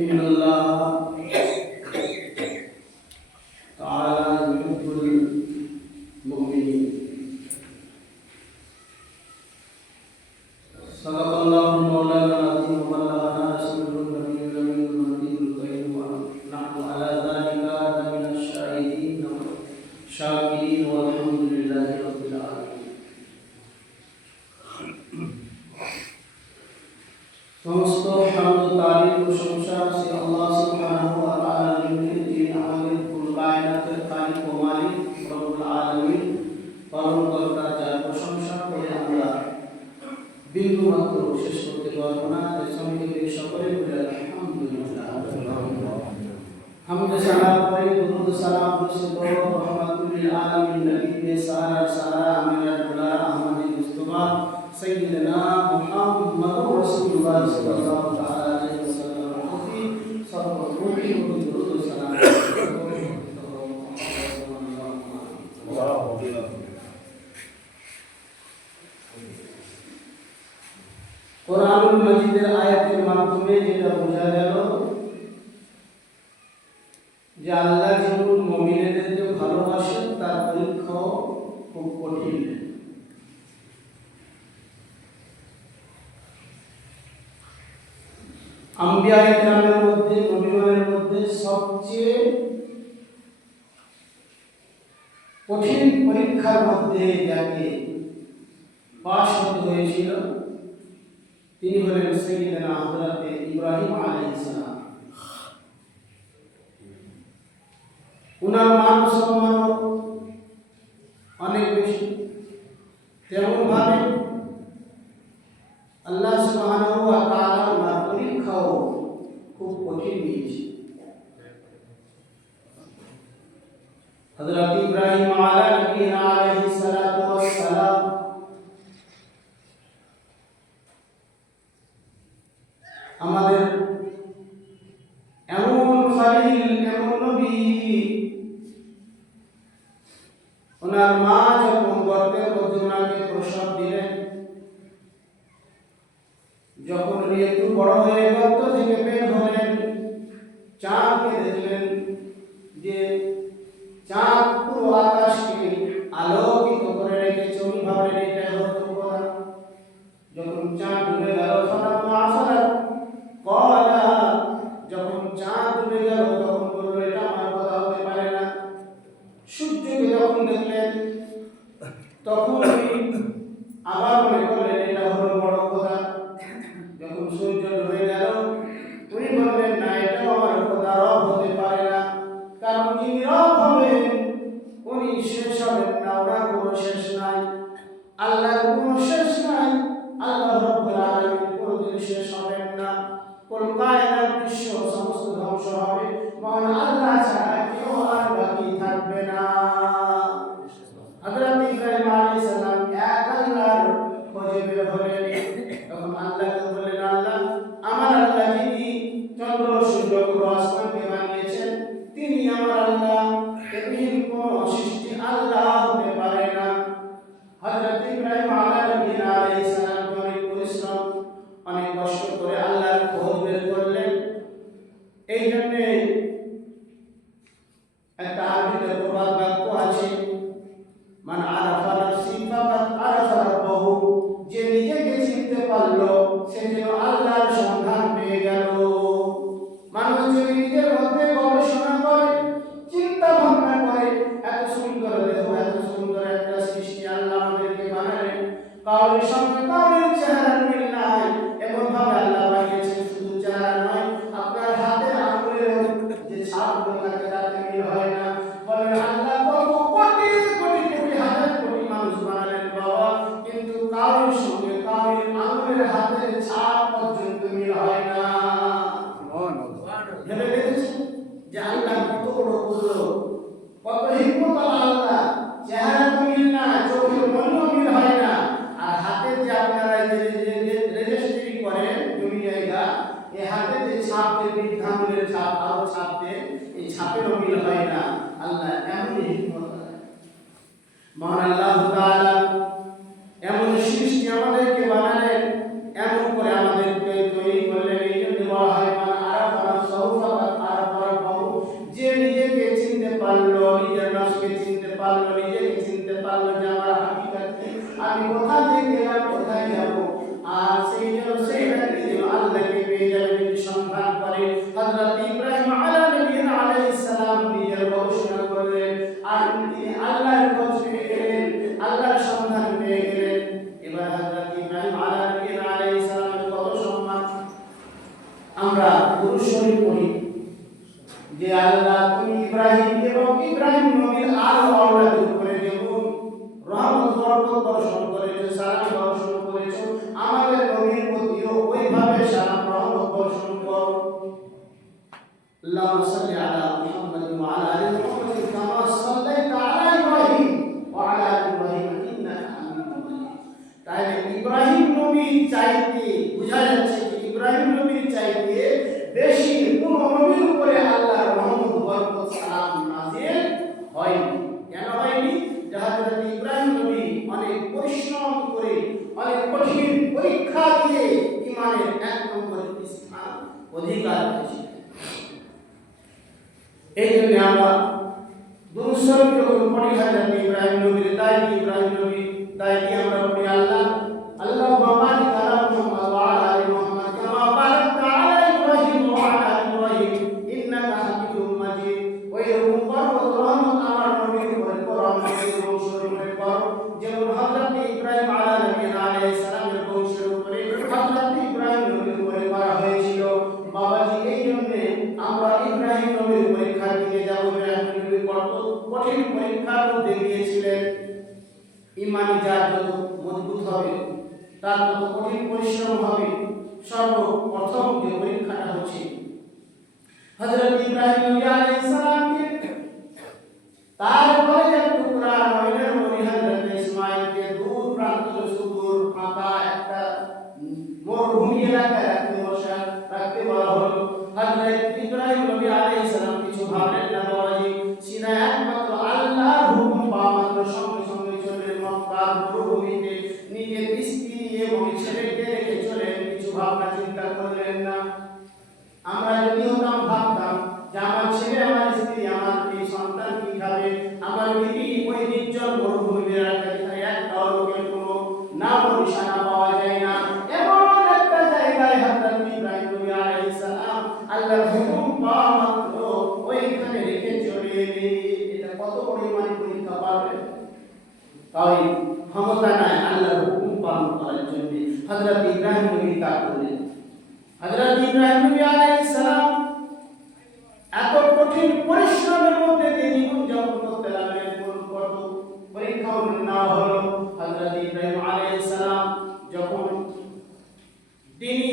you know, তারিফ প্রশংসা সে আল্লাহ সুবহানাহু ওয়া তাআলা যিনি আমাদের পুরো কায়নাতের খালিক ও মালিক রব্বুল আলামিন পরমকর্তা যার প্রশংসা করে আমরা বিন্দু মাত্র শেষ করতে পারব না তাই সমিতিকে সকলে বলে আলহামদুলিল্লাহ হামদ সালাম পরে কোরআনুল মজিদের আয়াতের মাধ্যমে যেটা বোঝা গেল যে আল্লাহ যেমন মমিনেদেরকে ভালোবাসেন তার পরীক্ষাও খুব কঠিন। আম্বিয়া ইকরামের মধ্যে অভিমানের মধ্যে সবচেয়ে কঠিন পরীক্ষার মধ্যে যাকে পাশ হতে হয়েছিল তিনি হলেন সৈয়দনা হযরত ইব্রাহিম coro de cuántos না ওরা কোনো শেষ নাই। আল্লাহ মহান আল্লাহ তাআলা এমন সৃষ্টি আমাদেরকে বানালেন এমন করে আমাদেরকে তৈরি করলেন এই জন্য বলা হয় अधिकार एक न्यामा दूसरों के ऊपर पड़ी हज़रत इब्राहिम नबी दाई इब्राहिम नबी दाई की हमरा अपने अल्लाह ইমানি যার যত মজবুত হবে, তার তত কঠিন পরিশ্রম হবে, সর্বপ্রথম যে পরীক্ষাটা হচ্ছে। হজরত ইব্রাহিম আলাইহিস সালামকে তারপরে Bene.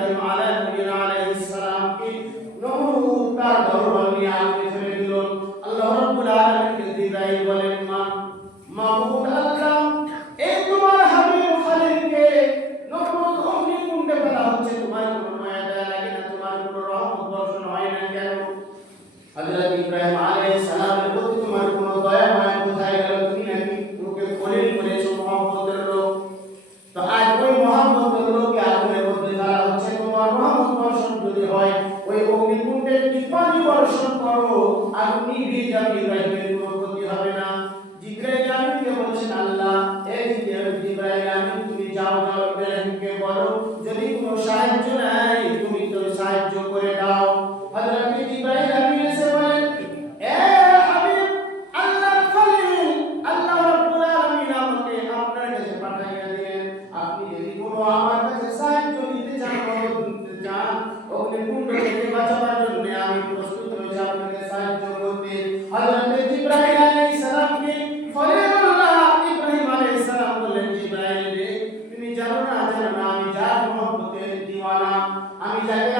ইব্রাহিম আলাইহিস সালামকে নমরুদ তার ধর্ম নিয়ে আমি যাকে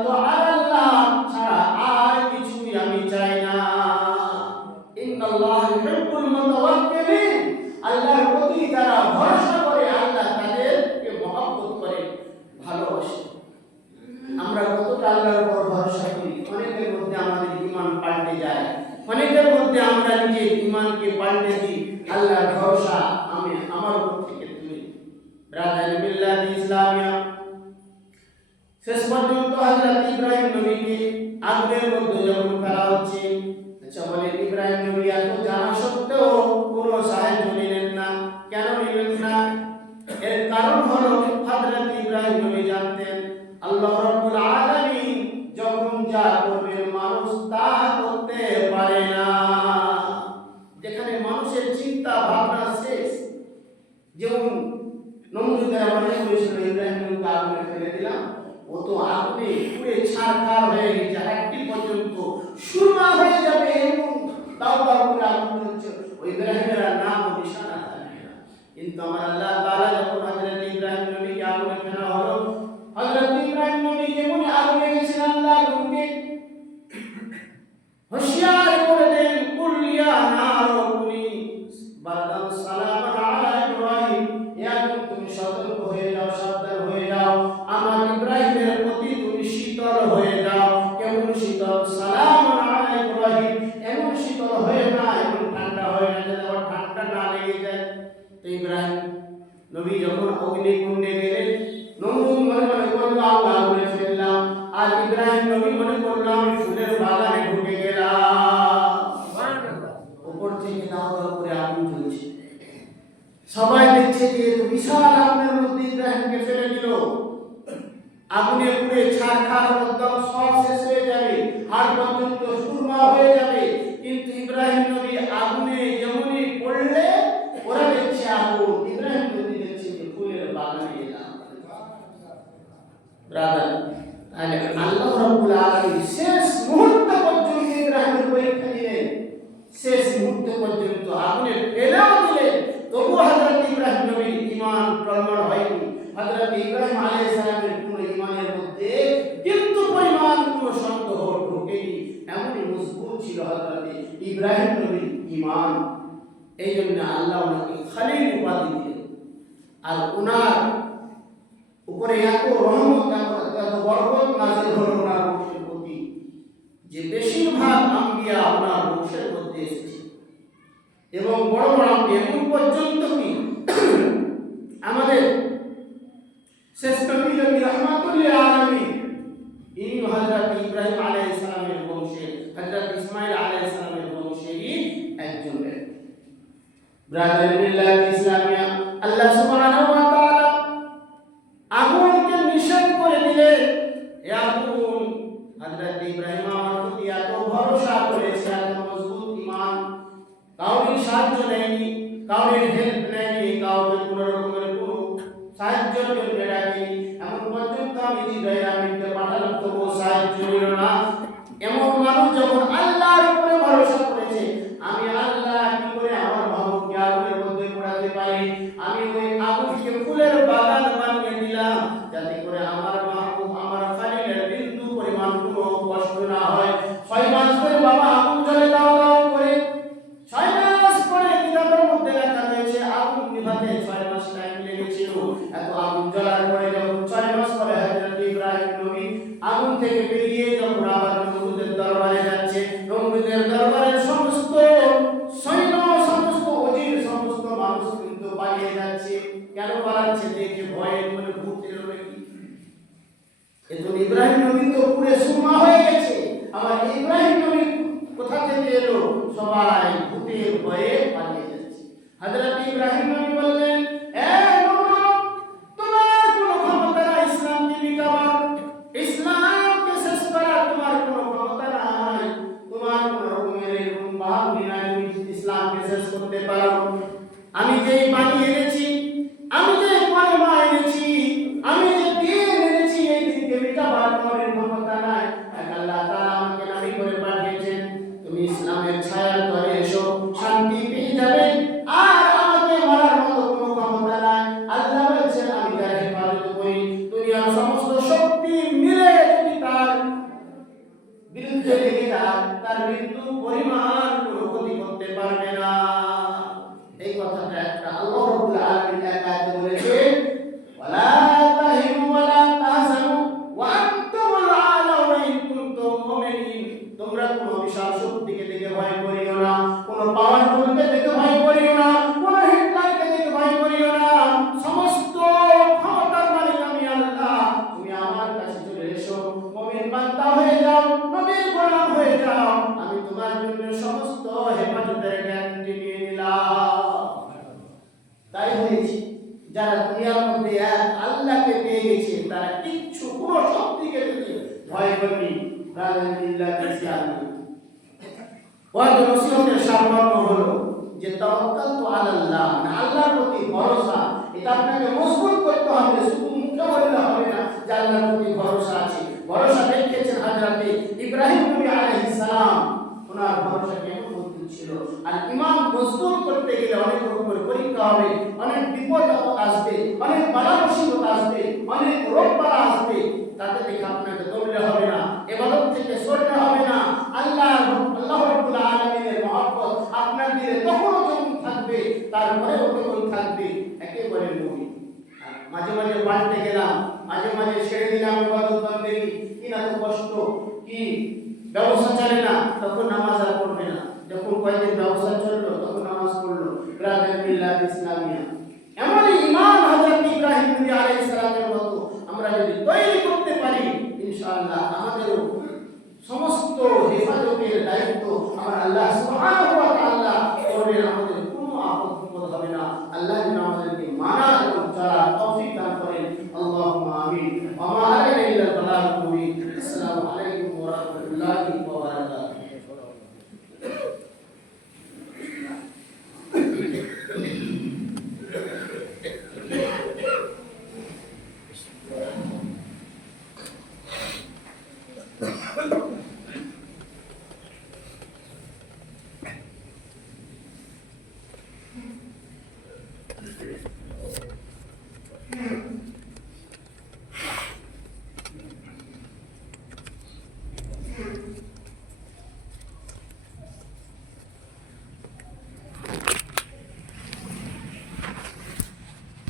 دعاء হলো হযরত ইব্রাহিম নবী জানতেন আল্লাহ হুঁশিয়ার করে দেন কুল্লিয়া না রকুনি বান্দা আগুনে পুড়ে ছাড়খার একদম সব শেষ হয়ে যাবে। আর পর্যন্ত সুরমা হয়ে যাবে। ছিল ইব্রাহিম নবীর ইমান এই জন্য আল্লাহ ওনাকে খালিল উপাধি দিলেন। আর ওনার উপরে এত রহমত, এত ওনার বংশের প্রতি, যে বেশিরভাগ আম্বিয়া বংশের মধ্যে এসেছে। এবং বড় বড় এখন পর্যন্ত কি? আমাদের শ্রেষ্ঠ রহমাতুল্লাহ আলমী ইনি হজরত ইব্রাহিম আলাই ইসলামের বংশের হযরত ইসমাঈল আলাইহিস সালামের বংশেরই একজন ব্যক্তি। ব্রাদার মিল্লাত ইসলামিয়া আল্লাহ সুবহানাহু ওয়া তাআলা আগুনকে নিষেধ করে দিলে এ আগুন, হযরত ইব্রাহিম আমার প্রতি এত ভরসা করেছে, এত মজবুত ঈমান। কাউরি সাহায্য নেয়নি কাউকে হেল্প নেয়নি, কাউকে কোনো রকমের কোনো সাহায্য জন্য ডাকেনি। এমন পর্যন্ত আমি জিব্রাইল আমিনকে পাঠালাম, তবুও সাহায্য নিল না। মানুষ যখন আল্লাহর উপরে ভরসা এজন্য ইব্রাহিম নবী তো পুরে সুমা হয়ে গেছে। আবার ইব্রাহিম নবী কোথা থেকে এলো? সবাই ভূতের ভয়ে পালিয়ে যাচ্ছে। হাজরত ইব্রাহিম নবী বললেন কি ওয়াদনসিহতের সারমর্ম হলো যে তাওয়াক্কাল আলাল্লাহ না আল্লাহর প্রতি ভরসা, এটা আপনাকে মজবুত করতে হবে, শুধু মুখে বললে হবে না, যে আল্লাহর প্রতি ভরসা আছে। ভরসা দেখিয়েছেন হাজরাতে ইব্রাহিম নবী আলাইহিস সালাম। ওনার ভরসা কেমন মজবুত ছিল? আর ইমান মজবুত করতে গেলে অনেক রকমের পরীক্ষা হবে, অনেক বিপদ আসবে, অনেক বালা মুসিবত আসবে, অনেক রোগ বালা আসবে। তাতে থেকে আপনাকে দৌড়লে হবে না এবার থেকে সরলে হবে না। আল্লাহ আল্লাহ আলমিনের মহব্বত আপনার দিলে তখনও যখন থাকবে, তারপরেও তখন থাকবে। একেবারে নবী। মাঝে মাঝে বাড়তে গেলাম, মাঝে মাঝে ছেড়ে দিলাম ইবাদত বন্দেগী। কি না তো কষ্ট, কি ব্যবস্থা চলে না, তখন নামাজ more